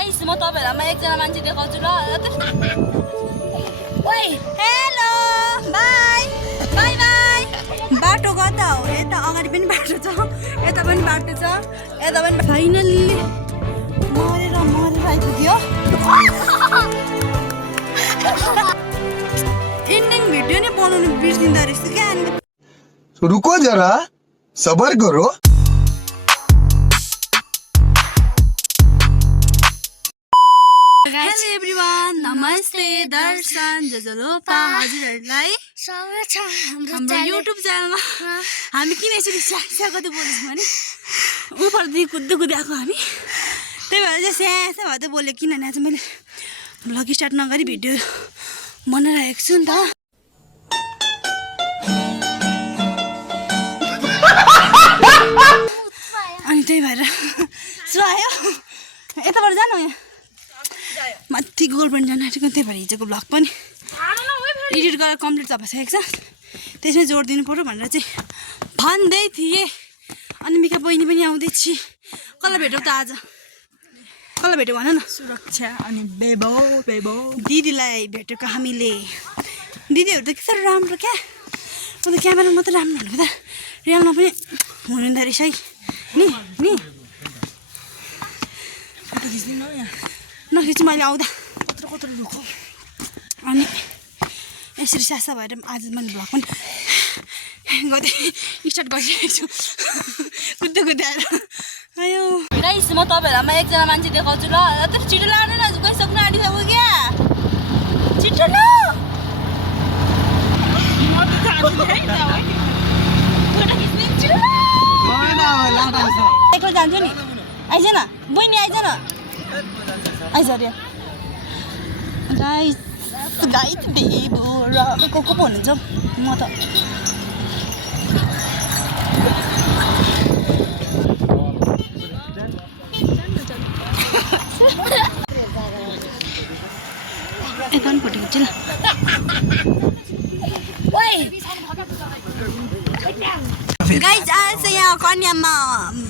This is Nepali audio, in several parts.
गाइस म तपाईहरुमा एकजना मान्छे देखाउँछु ल ओइ हेलो बाइ बाइ बाइ बाटो कता हो यता अगाडि पनि बाटो छ यता पनि बाटो छ यता पनि फाइनली मरेर आइपुग्यो एन्डिङ भिडियो नै बनाउनु बिर्सिँदा रहेछ क्या रुको जरा सबर करो हेलो एभ्रीवान नमस्ते दर्शन जजलोपा हजुरहरुलाई स्वागत छ हाम्रो युट्युब च्यानलमा हामी किन यसरी स्यास्या गर्दै बोलेछौँ भने उपरदेखि कुद्दै आएको हामी त्यही भएर चाहिँ स्यास्या भएर बोलेको किनभने आज मैले भ्लग स्टार्ट नगरी भिडियो बनाइरहेको छु नि त अनि त्यही भएर सुहायो यताबाट जानु यहाँ माथि गोल्ड जान आँटेको त्यही भएर हिजोको भ्लग पनि एडिट गरेर कम्प्लिट त भइसकेको छ त्यसमै जोड दिनु पर्यो भनेर चाहिँ भन्दै थिएँ अनि मिका बहिनी पनि आउँदैछ कसलाई भेटौँ त आज कसलाई भेट्यौँ भन न सुरक्षा अनि बेबो दिदीलाई भेटेको हामीले दिदीहरू त के साह्रो राम्रो क्या अन्त क्यामेरा मात्रै राम्रो भनेको त रियलमा पनि हुनुहुँदो रहेछ है नि फोटो खिच्दिनु यहाँ नखिच्छु मैले आउँदा कत्रो रुखो अनि यसरी स्यासा भएर आज मैले भ्लग पनि गर्दै स्टार्ट गरिरहेको छु कुद्दै आएर आयो गाइस म तपाईहरुमा एकजना मान्छे देखाउँछु ल तर छिटो लानु न गइसक्नु आँटिसक्यो क्या छिटो ल जान्छु नि आइज न बहिनी आइज न आइज अरे गाइस बेबो र को पो हुनुहुन्छ म त यता पनि फोटो खिच्छु ल गाइस आज यहाँ कन्यामा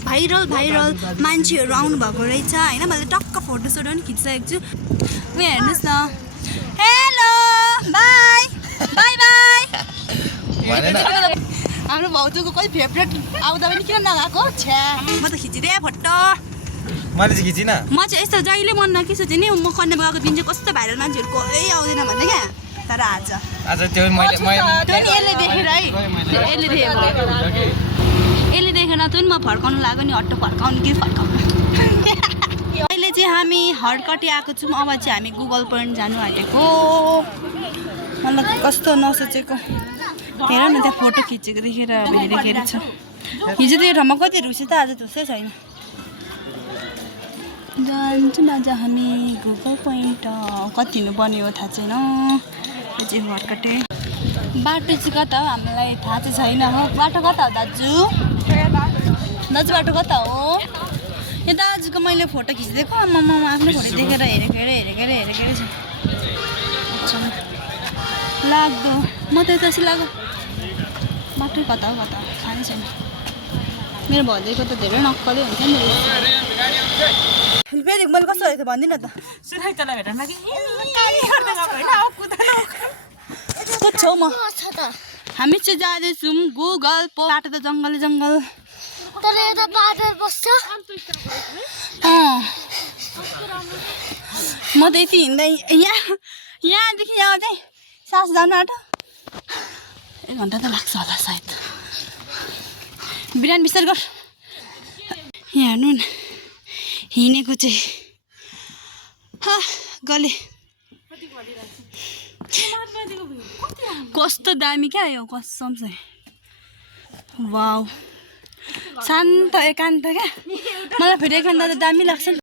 भाइरल मान्छेहरू आउनु भएको रहेछ होइन मैले टक्क फोटोसोटो पनि खिचिसकेको छु उयो हेर्नुहोस् न हेलो बाइ हाम्रो भाउजूको कति फेभरेट आउँदा पनि किन नगएको छ्या म त खिचिदिएँ फोटो मैले चाहिँ खिचिन म चाहिँ यस्तो जहिले मन के सोचेँ नि म कन्यामा गएको दिन चाहिँ कस्तो भाइरल मान्छेहरू कोही आउँदैन भन्दै क्या तर आज त्यो यसले देखेर है यसले देखेर त म फर्काउनु लाग्यो नि हट्ट फर्काउनु कि फर्काउनु अहिले चाहिँ हामी हडकटी आएको छौँ अब चाहिँ हामी गुगल पोइन्ट जानु आँटेको मलाई कस्तो नसोचेको हेर न त्यहाँ फोटो खिचेको देखेर हेरेको छ हिजो त यो ठाउँमा कति रुसे त आज धुसै छैन जान्छौँ आज हामी गुगल पोइन्ट कति हुनु पर्ने हो थाहा छैन यो चाहिँ हडकटे बाटो चाहिँ कता हो हामीलाई थाहा चाहिँ छैन हो बाटो कता हो दाजु बाटो कता हो यो दाजुको मैले फोटो खिचिदिएको आम्मा आफ्नो फोटो देखेर हेरेको छ लाग्दो म त यता लाग्यो बाटो कता हो थाहा नै छैन मेरो भदैको त धेरै नक्कलै हुन्छ नि फेरि मैले कस्तो रहेछ भनिदिनु त सुनाइतला भेटमा कि कुद्छौँ म हामी चाहिँ जाँदैछौँ गुगल बाटो त जङ्गल तर यता बाटो बस्छ म त यति हिँड्दै यहाँदेखि यहाँ चाहिँ सास जानु आँट 1 घन्टा त लाग्छ होला सायद बिरान बिस्तार गर यहाँ हेर्नु न हिँडेको चाहिँ गले कस्तो दामी क्या यो कसम चाहिँ वाउ शान्त एकान्त क्या मलाई फेरि एकान्त त दामी लाग्छ नि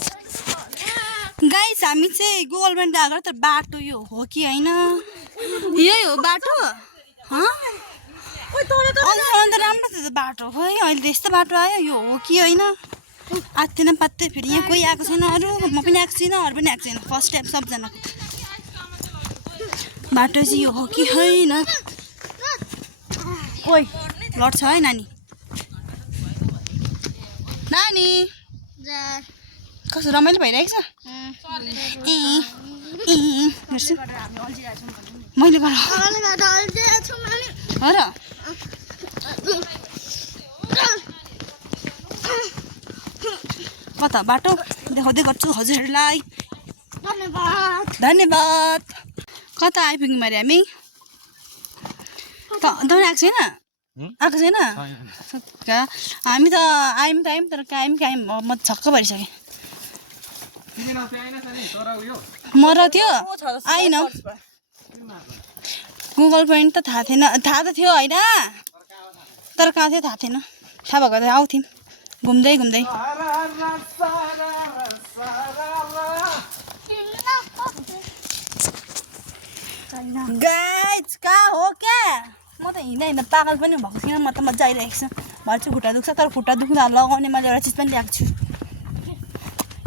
गाइस हामी चाहिँ गुगल पोइन्ट आएको तर बाटो यो हो कि होइन यही हो बाटो अन्त राम्रो थियो त बाटो खोइ अहिले त यस्तो बाटो आयो यो हो कि होइन आत्तिन पात्तै फेरि यहाँ कोही आएको छैन अरू म पनि आएको छैन अरू पनि आएको छैन फर्स्ट टाइम सबजनाको बाटो चाहिँ यो हो कि होइन ओइ लड्छ है नानी कस्तो रमाइलो भइरहेको छ हेर्छु मैले गर हो र कता बाटो देखाउँदै गर्छु हजुरहरूलाई धन्यवाद कता आइपुग्यौँ अरे हामी तपाईँ आएको छैन आएको छैन हामी त आयौँ तर कायौँ म छक्क भइसकेँ मर थियो आइन गुगल पोइन्ट त थाहा थिएन थाहा त थियो होइन तर कहाँ थियो थाहा थिएन थाहा भएको त आउँथ्यौँ घुम्दै घुम्दै गाइज कहाँ हो क्या म त हिँड्दा पागल पनि भएको छैन म त मजा आइरहेको छु भर्छु खुट्टा दुख्छ तर खुट्टा दुख्दा लगाउने मैले एउटा चिज पनि ल्याएको छु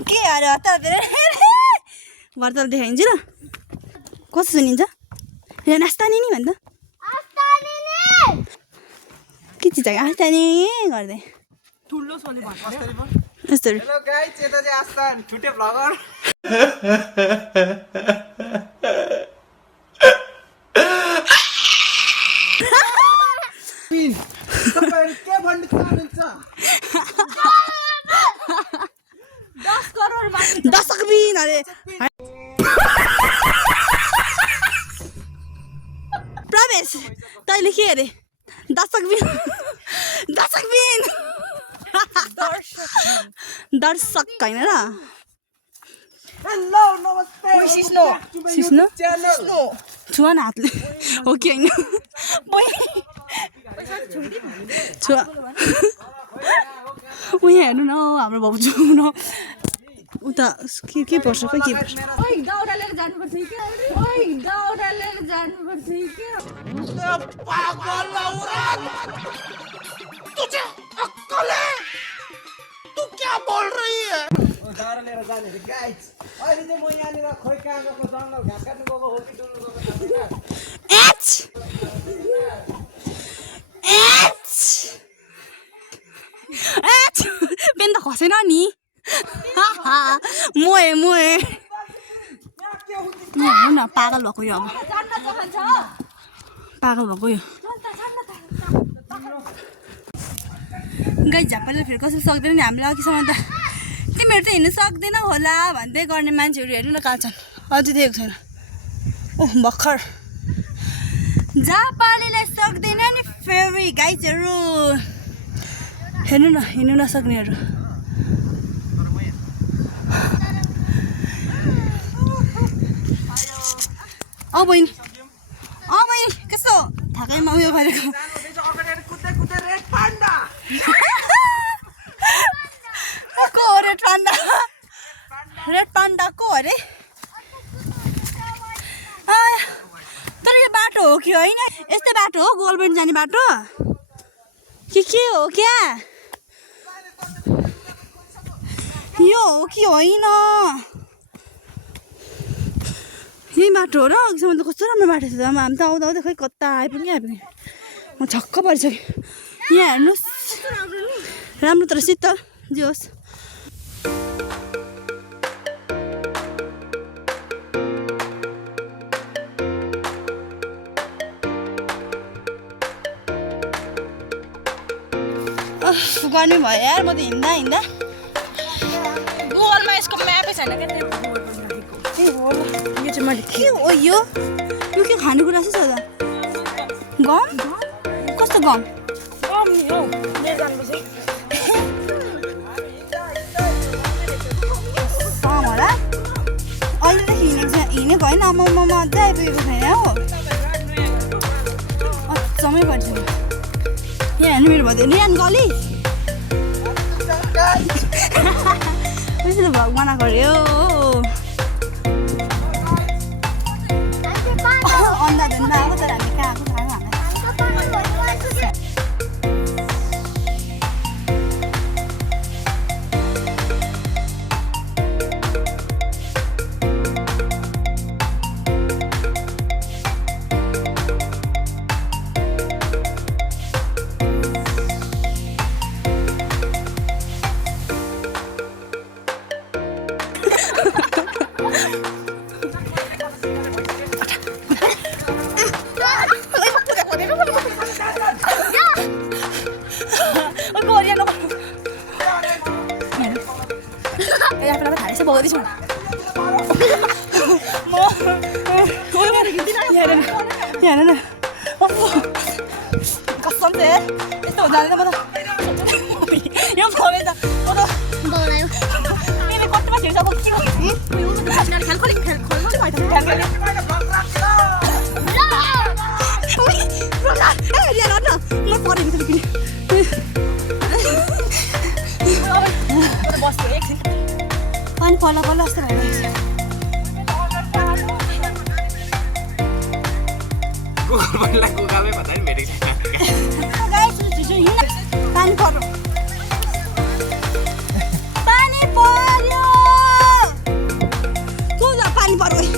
के अरे हतार भर्तल देखाइदिन्छु ल कस्तो सुनिन्छ यहाँ नास्ता नि भन्छ के चिज आस्ता नि गर्दै ठुलो सोले भन्नु यस्तो हेलो गाइस यता चाहिँ आस्तान छुटे भ्लगर तपाईहरु के भन्नु चाहनुहुन्छ 10 करोड माथि दशक बिन अरे प्रवेश तैँले के अरे दशक बिन दर्शक होइन र हेलो नमस्ते सिस्नो सिस्नो च्यानल छुवा न हातले हो कि होइन छुवा उयो हेर्नु न हाम्रो भाउजू न उता के पर्छ खोइ के पर्छ ओइ दाउरा लिएर जानुपर्छ के ओइ दाउरा लिएर जानुपर्छ के पागल औरत तुझे अक्कल है तू क्या बोल रही है दारा लिएर जाने रे गाइस अहिले चाहिँ म यहाँनिर खोइ कहाँ गएको जङ्गल घाँस काट्नु गएको हो कि डुल्नु गएको एच पेन त खसेन नि मोए न पागल भएको यो अब पागल भएको यो गाई झापाले फेरि कसरी सक्दैन नि हामीले अघिसम्म त तिमीहरू त हिँड्नु सक्दैन होला भन्दै गर्ने मान्छेहरू हेर्नु न कहाँ छन् अझै देखेको छैन ओह भर्खर झापालेलाई सक्दैन नि फेरि गाइजहरू हेर्नु न हिँड्नु नसक्नेहरू बहिनी कस्तो थाकैमा उयो गरेको को हो रेड पान्डा को अरे तर यो बाटो हो कि होइन यस्तै बाटो हो गोलबेन्ड जाने बाटो के हो क्या यो हो कि होइन यही बाटो हो र अघिसम्म त कस्तो राम्रो बाटो थियो हामी त आउँदा आउँदै खै कता आइपुग्यो म छक्क परिसकेँ यहाँ हेर्नुहोस् राम्रो तर शीतल जे होस् गर्ने भयो यार म त हिँड्दा गुगलमा यसको म्यापै छैन के यो चाहिँ मैले के हो यो के खानेकुरा चाहिँ छ त गम कस्तो गम होला अहिले त हिँडेको होइन म अझै आइपुगेको छैन हो समय पर्छ यहाँ हेर्नु मेरो भयो रियान गली त्यसरी भगवान गऱ्यो अन्दाजमा आएको तर हामी कहाँ आएको थाहा गर्दैछु म हेर न कसम चाहिँ यस्तो जाँदैन म त यो भए त म त बोलायो तिमीले कतिमा खेल्छ म परेँ बस्छु एकछिन पानी पर्ला पर्ला जस्तो भइरहेको पानी पर्यो पानी पर्यो पानी पर्यो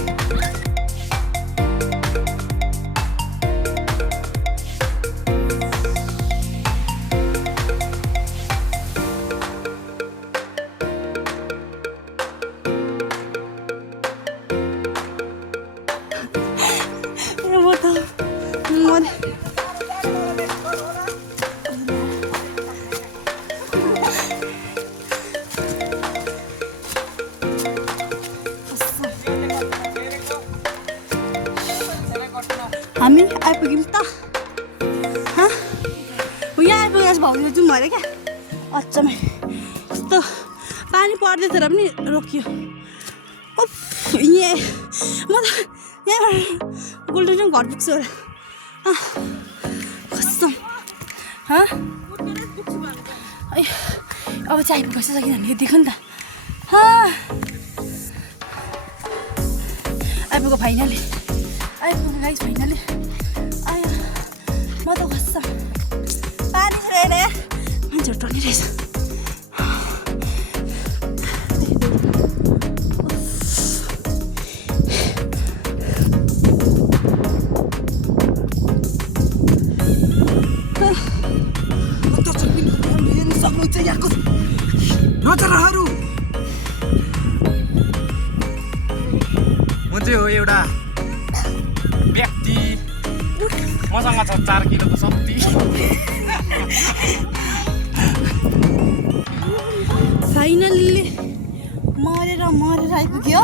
हामी आइपुग्यौँ त यहाँ आइपुगेर भाउजू जाउँ अरे क्या अचम्मै कस्तो पानी पर्दै तर पनि रोकियो यहाँ म त यहाँबाट गोल्डन घर पुग्छु होला कसम अब चाहिँ आइपुग्छ किनभने देख नि त आइपुग्यो फाइनली आइपुग्यो गाइस फाइनली आयो म त कसम पानी छैन मान्छेहरू टनिरहेछ नजरहरू म चाहिँ हो एउटा व्यक्ति मसँग छ 4 किलोको शक्ति फाइनल्ली मरेर आइपुग्यो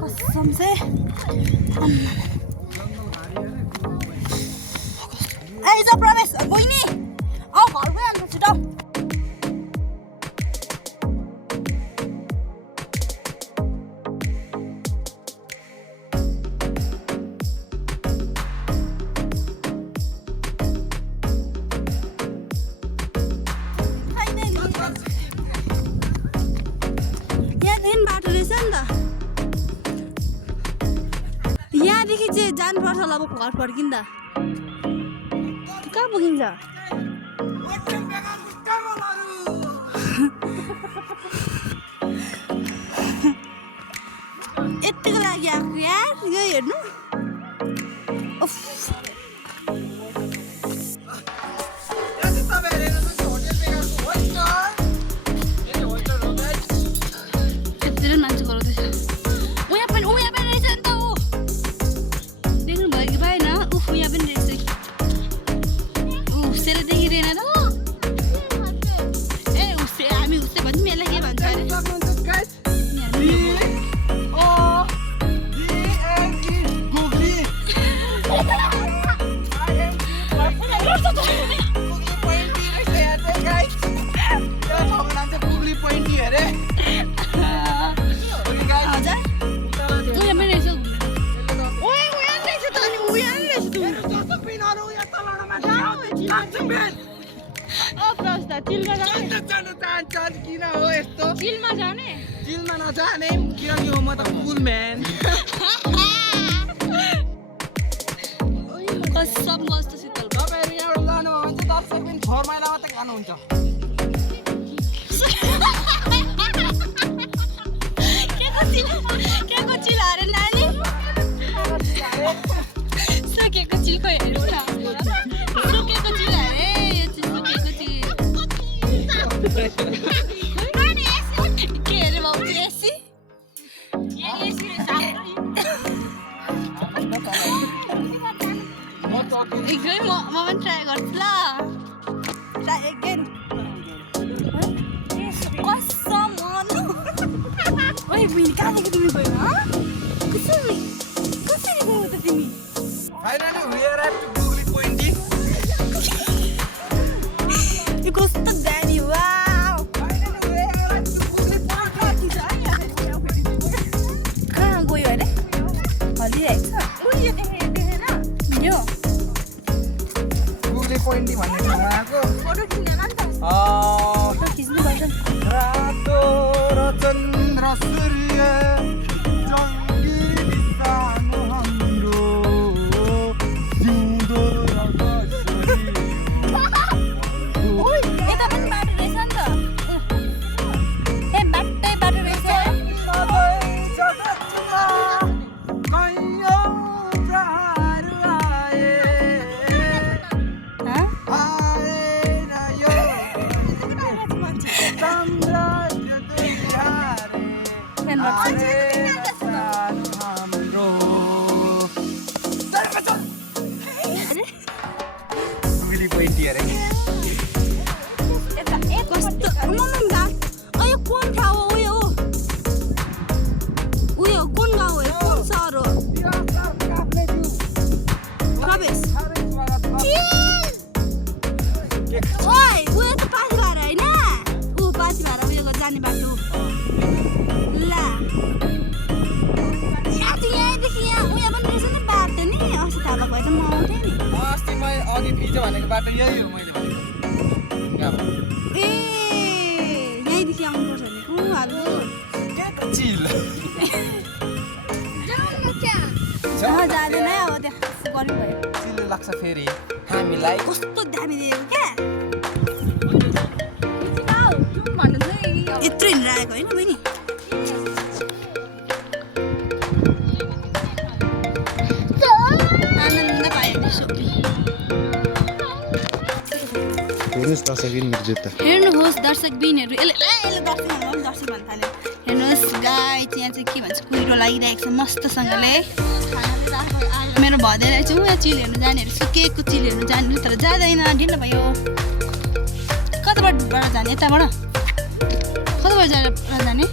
कसम चाहिँ आइज प्रवेश बहिनी आऊ घर गइहाल्नु छिटो यहाँदेखि चाहिँ जानुपर्छ होला अब घर फर्किँदा कहाँ पुगिन्छ यतिको लागि आएको यार यो हेर्नु यति मान्छे गराउँदैछ किन हो यस्तो चिलमा जाने चिलमा नजाने किनकि हो म त कुल म्यान कसम कस्तो शीतल तपाईहरु यहाँबाट लानुभयो भने चाहिँ 10 सेकेन्ड 4 महिना मात्रै खानुहुन्छ के को चिल अरे नानी सुकेको चिलको हेरौँ न सुकेको चिल अरे यो चाहिँ सुकेको चिल के अरे बाबु एसी एकदमै म पनि ट्राई गर्छु ल ट्राई अगेन कसम ओइ बुढी कहाँदेखि तिमी गयो कसरी गयो त तिमी Finally, we are at Googly Pointy. यो कस्तो दामी wow Finally, we are at Googly Pointy. कहाँ गयो अरे हलिरहेको छ उयो देखेन यो Googly Pointy भन्ने ठाउँमा आएको फोटो खिच्न मन छ खिच्नु पर्छ रातो र चन्द्र सूर्य जङ्गी बिसानो हाम्रो जिउँदो र कसरी यता पनि बाटो रहेछ नि त ए बाटै बाटो रहेछ अघि भिज्यो भनेको बाटो यही हो मैले भनेको ए यहीँदेखि आउनुपर्छ भनेको हाल्नु चिल जाँदैन है अब त्यहाँ गर्नु भयो चिल लाग्छ फेरि हामीलाई कस्तो दामी दिएको क्या भन्नु छ यत्रो हिँडेर आएको होइन बहिनी आनन्द पायो त्यसो हेर्नुहोस् दर्शकबिन मेरो जुत्ता हेर्नुहोस् दर्शकबिनहरू यसले दर्शक भन्न थाल्यो हेर्नुहोस् गाई चाहिँ यहाँ चाहिँ के भन्छ कुहिरो लागिरहेको छ मस्तसँगले मेरो भदैरहेको छ उहाँ चिल हेर्नु जानेहरू सुकेको चिल हेर्नु जाने तर जाँदैन ढिलो भयो कताबाट जाने यताबाट कताबाट जाने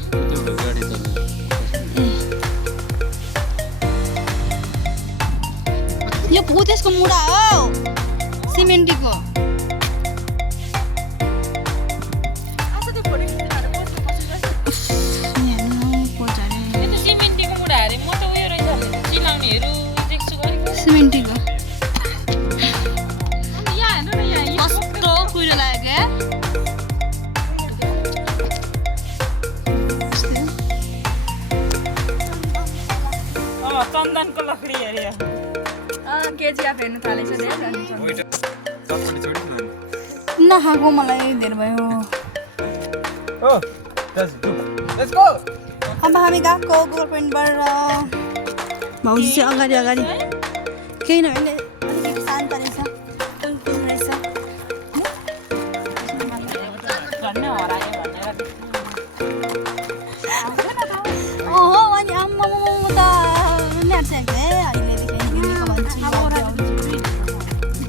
यो त्यसको मुढा हो सिमेन्टीको सिमेन्टीको कस्तो कुहिरो लाग्यो क्या चन्दनको लकडी हेऱ्यो केजिएफ हेर्नु थालेछ नखाएको मलाई धेरै भयो अब हामी गएको गोगल पोइन्टबाट भाउजू चाहिँ अगाडि केही नभए अलिकति शान्त रहेछ कुल रहेछ ओहो अनि आम्मा त उनीहरू चाहिँ अहिलेदेखि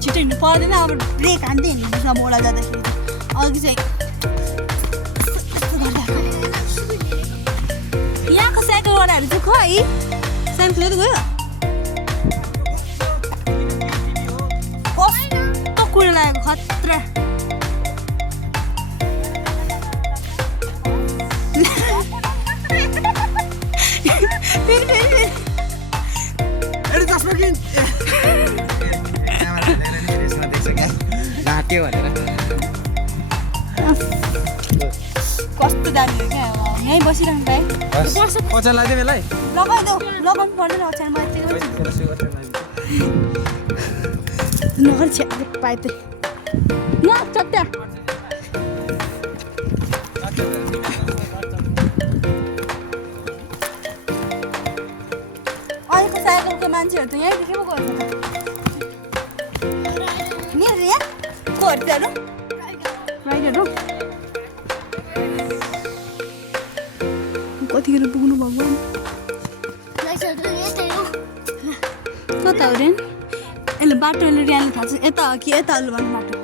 छिटो हिँड्नु पर्दैन अब ब्रेक हान्दै हिँड्नुपर्छ बोला जाँदाखेरि अघि चाहिँ यहाँको साइकलवालाहरू चाहिँ खै साइकल त गयो कस्तो कुरो लागेको खतरा फेरि कस्तो दामी हो क्या यहीँ बसिरहनु पाएँ ओछ्यान लाग्यो मलाई लगाउनु पर्दैन ओछ्यान मैले नगर छ्या पाए त न चट्टा अहिलेको साइकलको मान्छेहरू त यहीँदेखि पो गएको नि यहाँ कोहरू जानु राइडहरू कतिखेर पुग्नु भगवान् कता हो रेन यसले बाटो यसले रियाले थाहा छ यता हो कि यता हो भन्नु बाटो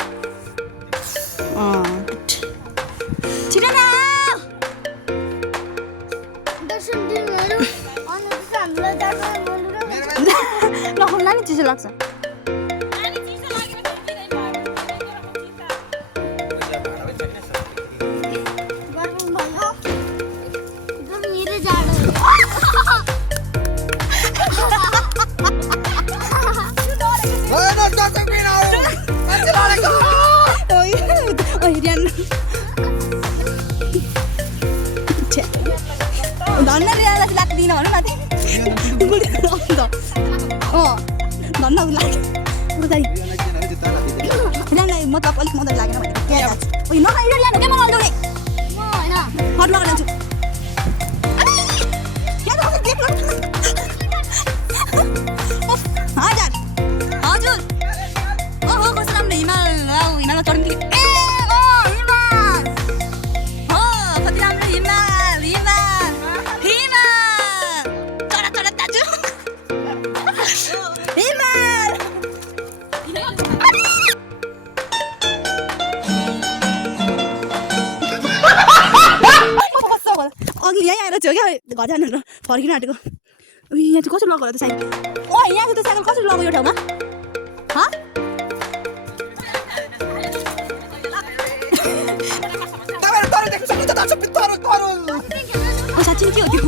छिटो न मेरो अनि हामीलाई जाडो बोल्नु ल नानी चिसो लाग्छ धन्न रियालाई लाग्दैन भन माथि धन्न लाग्यो मतलब अलिक मद्दत लागेन भने के नखाइरह ल्यानु के मलाई ल्याउने म हैन फट लगाएर ल्याउँछु हजुर हजुर ओहो कस्तो राम्रो हिमालमा चढ्नु ए हिमाल हो कति राम्रो हिमाल चढा दाजु हिमाल अघि यहीँ आएर थियो क्या घर जानु फर्किन आँटेको यहाँ चाहिँ कसरी लगायो त साइकल यहाँ त साइकल कसरी लगायो यो ठाउँमा साँच्ची के हो त्यो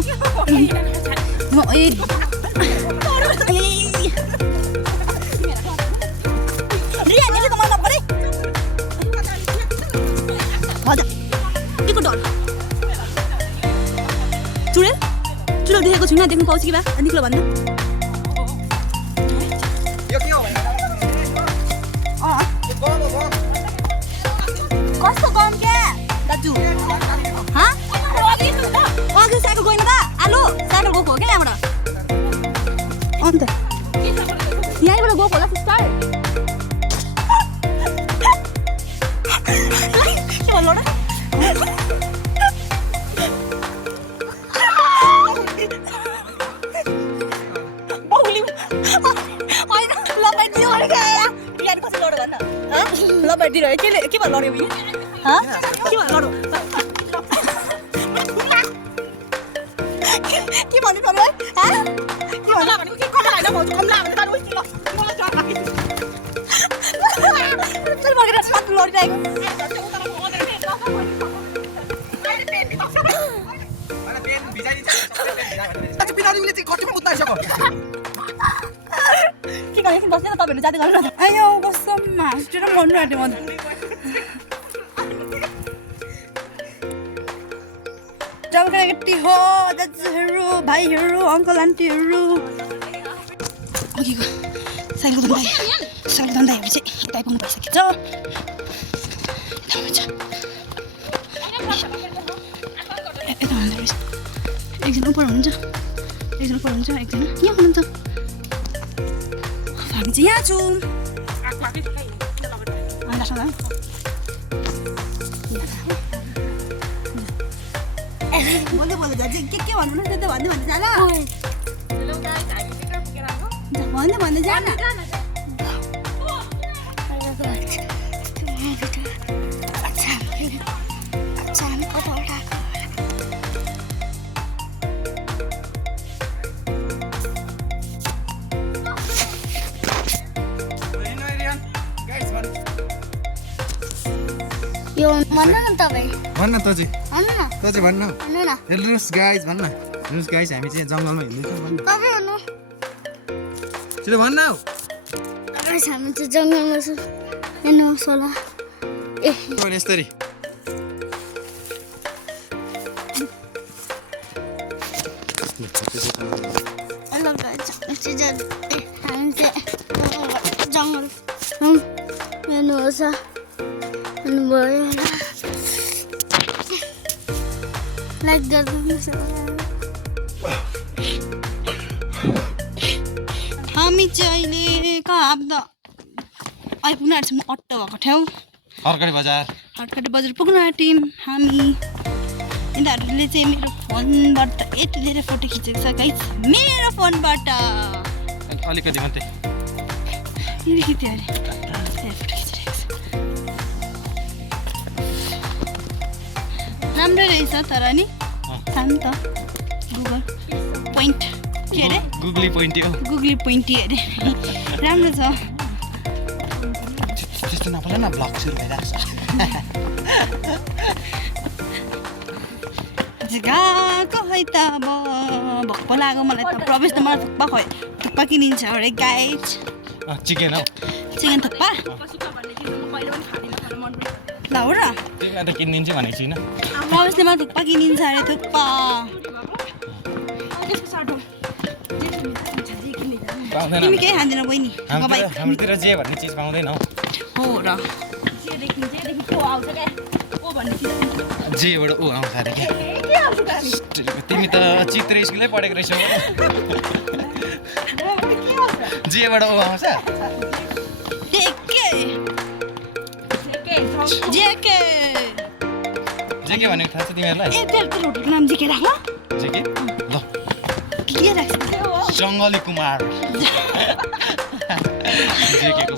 त मन नपरे हजुर के को डर चुडेल देखेको छुइनँ देख्नु पाउँछ कि बा निक्लो भन्नु कस्तो गरम क्या दाजु अघि साइकल गएन त आलो साइकल गएको हो क्या यहाँबाट अन्त यहीँबाट गएको होला सिस्टर के भन्नु र लडिदियो के भयो लड्यो के भयो लड्यो के भन्नु पर्यो के भन्नु भनेको के कमला हैन भाउजू कमला भने त उति मलाई डर लाग्यो चल मगेर साथ लडिरहेको आज बिरामीले चाहिँ कतिमा उताइसक्यो के गरेको बस्दैन तपाईहरु जाँदै गर्नु न आयो कस्तो मास्टर गर्नु आँट्यो म केटी हो दाजुहरू भाइहरू अङ्कल आन्टीहरू अघिको साइकल धन्दाहरू चाहिँ यता आइपुग्नु भइसकेको छ यता हाल्दो रहेछ एकजना उपर हुनुहुन्छ एकजना यहाँ हुनुहुन्छ हामी चाहिँ यहाँ छौँ बोल्दै दाजु के भन्नु न त्यो भन्दै जान भन्दै जान यो भन्नु न तपाईँ भन्न त चाहिँ भन्नु न त चाहिँ भन्न भन्नु न हेर्नुहोस् गाइज भन्न हेर्नुहोस् गाइज हामी चाहिँ जङ्गलमा हिँड्दैछौँ भन्न तपाईँ भन्नु छिटो भन्न हौ गाइस हामी चाहिँ जङ्गलमा छौँ हेर्नुहोस् होला ए यस्तरी हेलो गाइस हामी चाहिँ जङ्गल हेर्नुहोस् भयो लाइक गरिदिनुहोस् हामी चाहिँ अहिले कहाँ अब आइपुग्नु आँट्छौँ अट्टो भएको ठाउँ हर्कडी बजार पुग्नु आँट्यौँ हामी यिनीहरूले चाहिँ मेरो फोनबाट यति धेरै फोटो खिचेको छ गाइस मेरो फोनबाट अलिकति मात्रै खिच्यो अरे फोटो खिचिरहेको छ राम्रै रहेछ तर नि शान्त गुगल पोइन्ट के अरे गुगली पोइन्टी हो गुगली पोइन्टी अरे राम्रो छ त्यस्तो नपला न ब्लग सुरु भइरहेको छ गएको है त अब भक्क लाग्यो मलाई त प्रवेश त मलाई थुक्पा किनिन्छ अरे गाइज चिकन हौ चिकन थुक्पा ल हो र चिकन त किनिदिन्छु भनेको छुइनँ प्रवेशले मलाई थुक्पा किनिन्छ अरे थुक्पा पाउँदैन तिमी केही खाँदैन बहिनी हाम्रोतिर जे भन्ने चिज पाउँदैन हौ हो र जेबाट ऊ आउँछ अरे क्या तिमी त चित्र स्कुलै पढेको रहेछौ जेबाट ऊ आउँछ जेके भनेको थाहा छ तिमीहरूलाई ए तेरो होटलको नाम जेके राख जेके ल के राख्छ जङ्गली कुमार जेकेको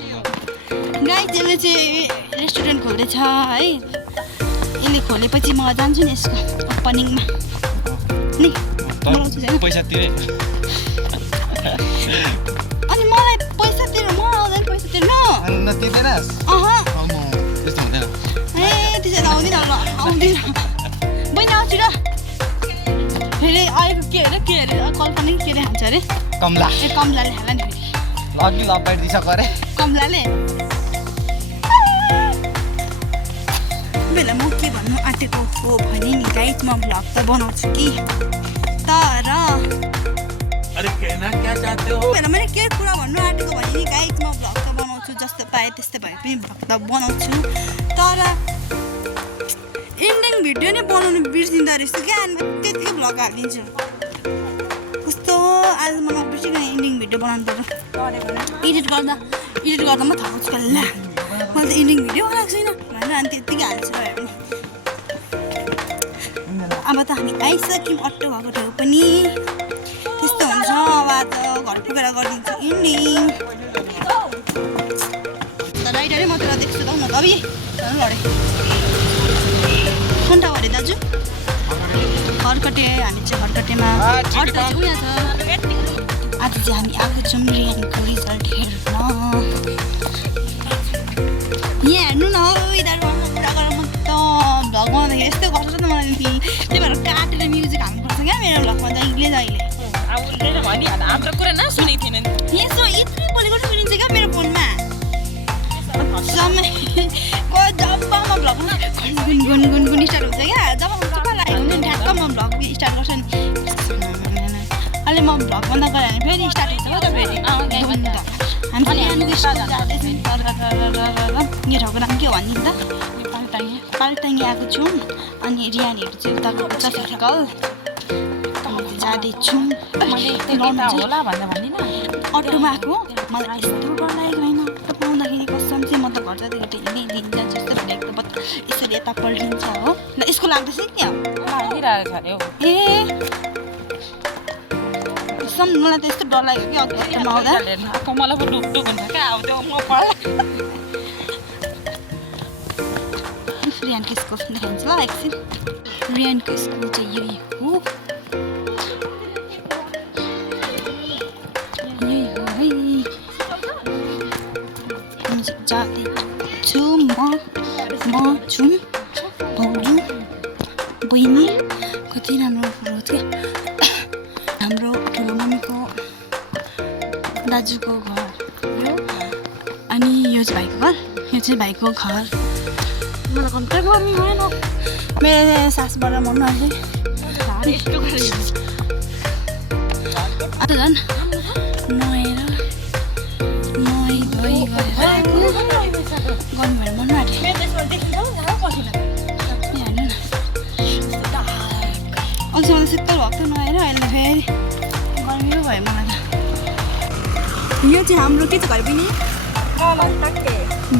गाइज यसले चाहिँ रेस्टुरेन्ट खोल्दैछ है यसले खोलेपछि म जान्छु नि यसको ओपनिङमा नि पैसा तिरे अनि मलाई पैसा तिर्नु म आउँदैन पैसा तिर्नु तिर्दैनस् त्यस्तो हुँदैन ए त्यसै त आउँदिनँ बहिनी आउँछु र फेरि आएको के अरे कल्पना के अरे खान्छ अरे कमला ए कमलाले खाला नि फेरि अघि लपाइट दिइसक्यो अरे कमलाले बेला म के भन्नु आँटेको हो भने नि गाइज म भ्लग त बनाउँछु कि तर बेला मैले के कुरा भन्नु आँटेको भने नि गाइज म भ्लग त बनाउँछु जस्तो पाएँ त्यस्तै भए पनि भ्लग त बनाउँछु तर इन्डिङ भिडियो नै बनाउनु बिर्सिँदो रहेछ क्या अनि त्यतिकै भ्लग हालिदिन्छु कस्तो आज म नबिर्सिकन इन्डिङ भिडियो बनाउनु पर्यो एडिट गर्दा म थाहा छु ल मैले त इन्डिङ भिडियो बनाएको छैन भनेर अनि त्यत्तिकै हाल्छु भयो भने अब त हामी आइसक्यौँ अट्टो भएको ठाउँ पनि त्यस्तो हुन्छ अब आज घर पुगेर गरिदिन्छु इन्डिङ तर राइडरै मात्र देख्छु त न त अभि अरे कन्टा अरे दाजु खरकटे हामी चाहिँ खरकटेमा अट्टो चाहिँ उयो छ आज चाहिँ हामी आएको छौँ रियानको रिजल्ट हेर्न यहाँ हेर्नु न हौ यिनीहरू कुरा गरेर म त भ्लग बनाउँदाखेरि यस्तो गर्छ त मलाई त्यही भएर काटेर म्युजिक हाल्नुपर्छ क्या मेरो भ्लगमा जहिले यसो यत्रो बोलेको सुनिन्छ क्या मेरो फोनमा समय जब म भ्लगमा गुनगुन स्टार्ट हुन्छ क्या जब चुप्प लाग्यो भने ठ्याक्क म भ्लग स्टार्ट गर्छु नि अहिले म भ्लग बन्द गऱ्यो भने फेरि स्टार्ट हुन्छ हो त फेरि हामी यो ठाउँको नाम के हो भन्ने त पाल्टाङ्गे आएको छौँ अनि रियानीहरू चाहिँ उता गएको छ फिजिकल जाँदैछौँ अटोमा आएको मलाई यस्तो डर लागेको होइन अटो पाउँदाखेरि कसम चाहिँ म त घर जाँदाखेरि हिँड्दै जान्छु जस्तो भनेको त यसरी यता पल्टिन्छ हो ल यसको लाग्दैछ नि ए कसम मलाई त यस्तो डर लाग्यो कि अघि अटोमा आउँदा रियानको स्कुल देखाइन्छ ल एकछिन रियानको स्कुल चाहिँ यही हो जाँदैछु म छु भाउजू बहिनी कति राम्रो कुरो थियो हाम्रो ठुलो मम्मीको दाजुको घर हो अनि यो चाहिँ भाइको घर यो चाहिँ भाइको घर मलाई कम्प्युटर गर्नु भएन मेरो सासबाट भन्नु अहिले झन् नुहाएर नुहाइ धुवाइ गरेर आएको गर्नु भएर मन आँट्यो हेर्नु न अझै मलाई शीतल भएको थियो नुहाएर अहिले फेरि गर्मी पो भयो मलाई त यो चाहिँ हाम्रो के छ घर पनि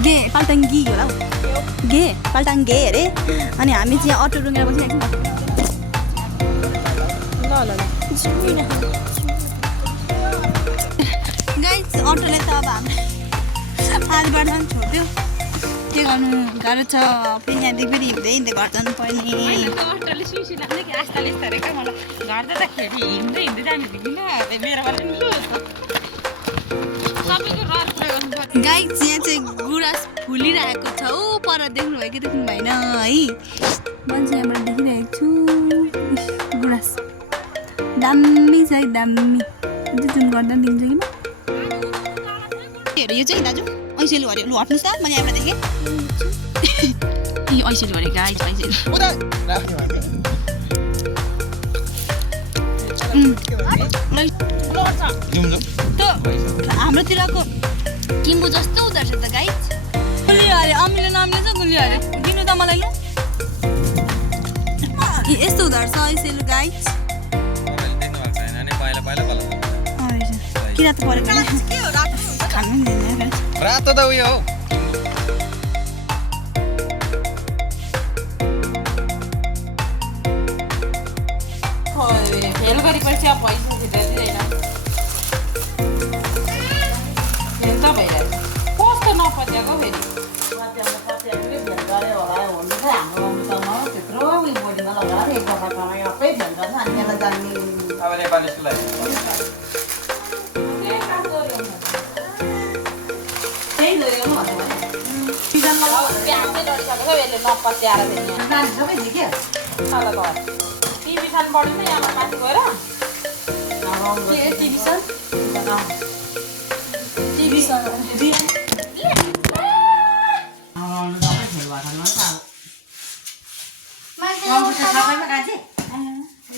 गे पाल्टाङ्गी होला हौ गे पाल्टाङ्गे अरे अनि हामी चाहिँ अटो रुँगेर बसिरहेको छौँ गाइस अटोले त अब हाम्रो आलिबाटमा पनि छोड्यो के गर्नु गाह्रो छ फेरि यहाँदेखि फेरि हिँड्दै हिँड्दै घर जानुपर्ने अटोले सुसु लाग्ने कि आस्ताले यस्तो रहेछ मलाई घर जाँदाखेरि हिँड्दै हिँड्दै जानु दिदिनँ मेरोबाट नि लु सबैको रहर पुरा गर्नु पर्यो गाई यहाँ चाहिँ गुराँस फुलिरहेको छ ऊ पर देख्नुभयो कि देख्नु भएन है म चाहिँ यहाँबाट देखिरहेको छु गुराँस दामी छ है दामी जुन गर्दा पनि दिन्छ कि यो चाहिँ दाजु ऐसेलु हरे लु हट्नुहोस् त मैले यहाँबाट देखेँ यो ऐसेलु हरे गाई ऐसेलु हाम्रोतिरको किम्बु जस्तो हुँदो रहेछ त गाई गुलियो अरे अमिलो नमिलो छ गुलियो अरे दिनु त मलाई लु यस्तो हुँदो रहेछ ऐसेलु गाई किरा त परेको खानु पनि दिँदैन रातो त उयो हो फेल गरेपछि अब पैसा दिँदैन फेल त भइरहेछ कस्तो नपत्याएको फेरि अब नेपाली स्कुल टिभिसन बढ्नु यहाँ माथि गएर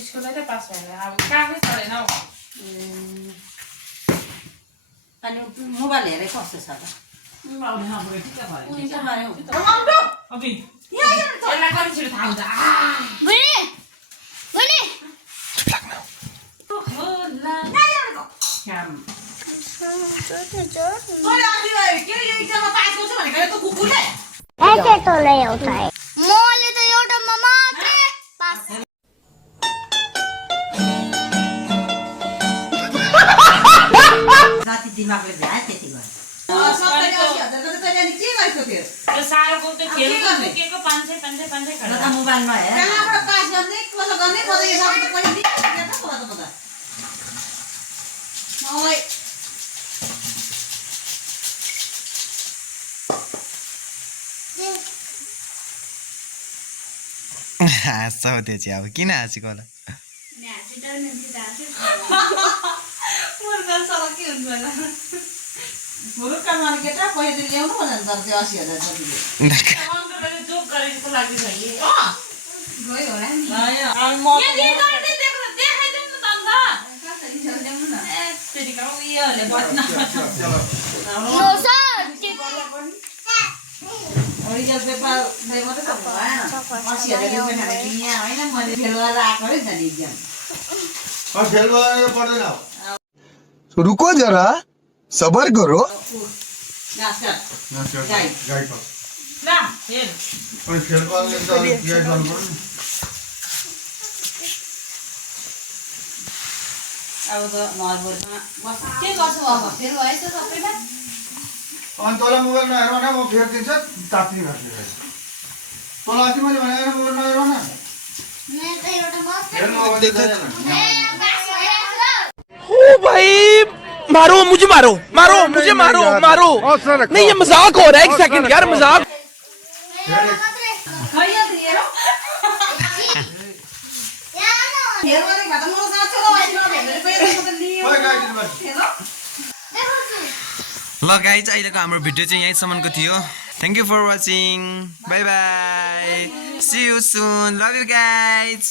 स्कुलै त पास भएन अब कामै छैन हौ अनि मोबाइल हेरे कस्तो छ त यसलाई कति छिटो थाहा हुन्छ मैले त एउटामा मात्रै पास जति दिमागले भ्याए त्यति गर्छ यो सालको त्यो खेलको पुगेको 500 खर्च मोबाइलमा हेर हाँस्छ हो त्यो चाहिँ अब किन हाँसेको होला केटा पैसा ल्याउनु भन्छ त्यो 80,000 जोक गरेको लागि छ यी गयो होला नि रिजल्ट पेपर मात्रै त भएन 80,000 रुपियाँ खाने यहाँ होइन मैले फेल गरेर आएको है त इक्जाम फेल गरेर पढ्दैन रुको जरा सबर करो घाँस काट गाई ल हेर अनि फेल गर्ने त गाइड गर्नु पर्यो नि अब त नर्बरमा बस के गर्छु अब फेल भएछ सबैमा अनि तँलाई मोबाइलमा हेर न म फेर दिन्छ तात्ती घाँसले खाइस तँलाई अस्ति मैले भने मोबाइलमा हेर न हेर्नु अब देख्दैन ओ भाई मारो मुझे मारो मारो मुझे मारो मारो नहीं ये मजाक हो रहा है एक सेकंड यार मजाक ल गाइज अहिलेको हाम्रो भिडियो चाहिँ यहीँसम्मको थियो thank you for watching bye bye see you soon love you guys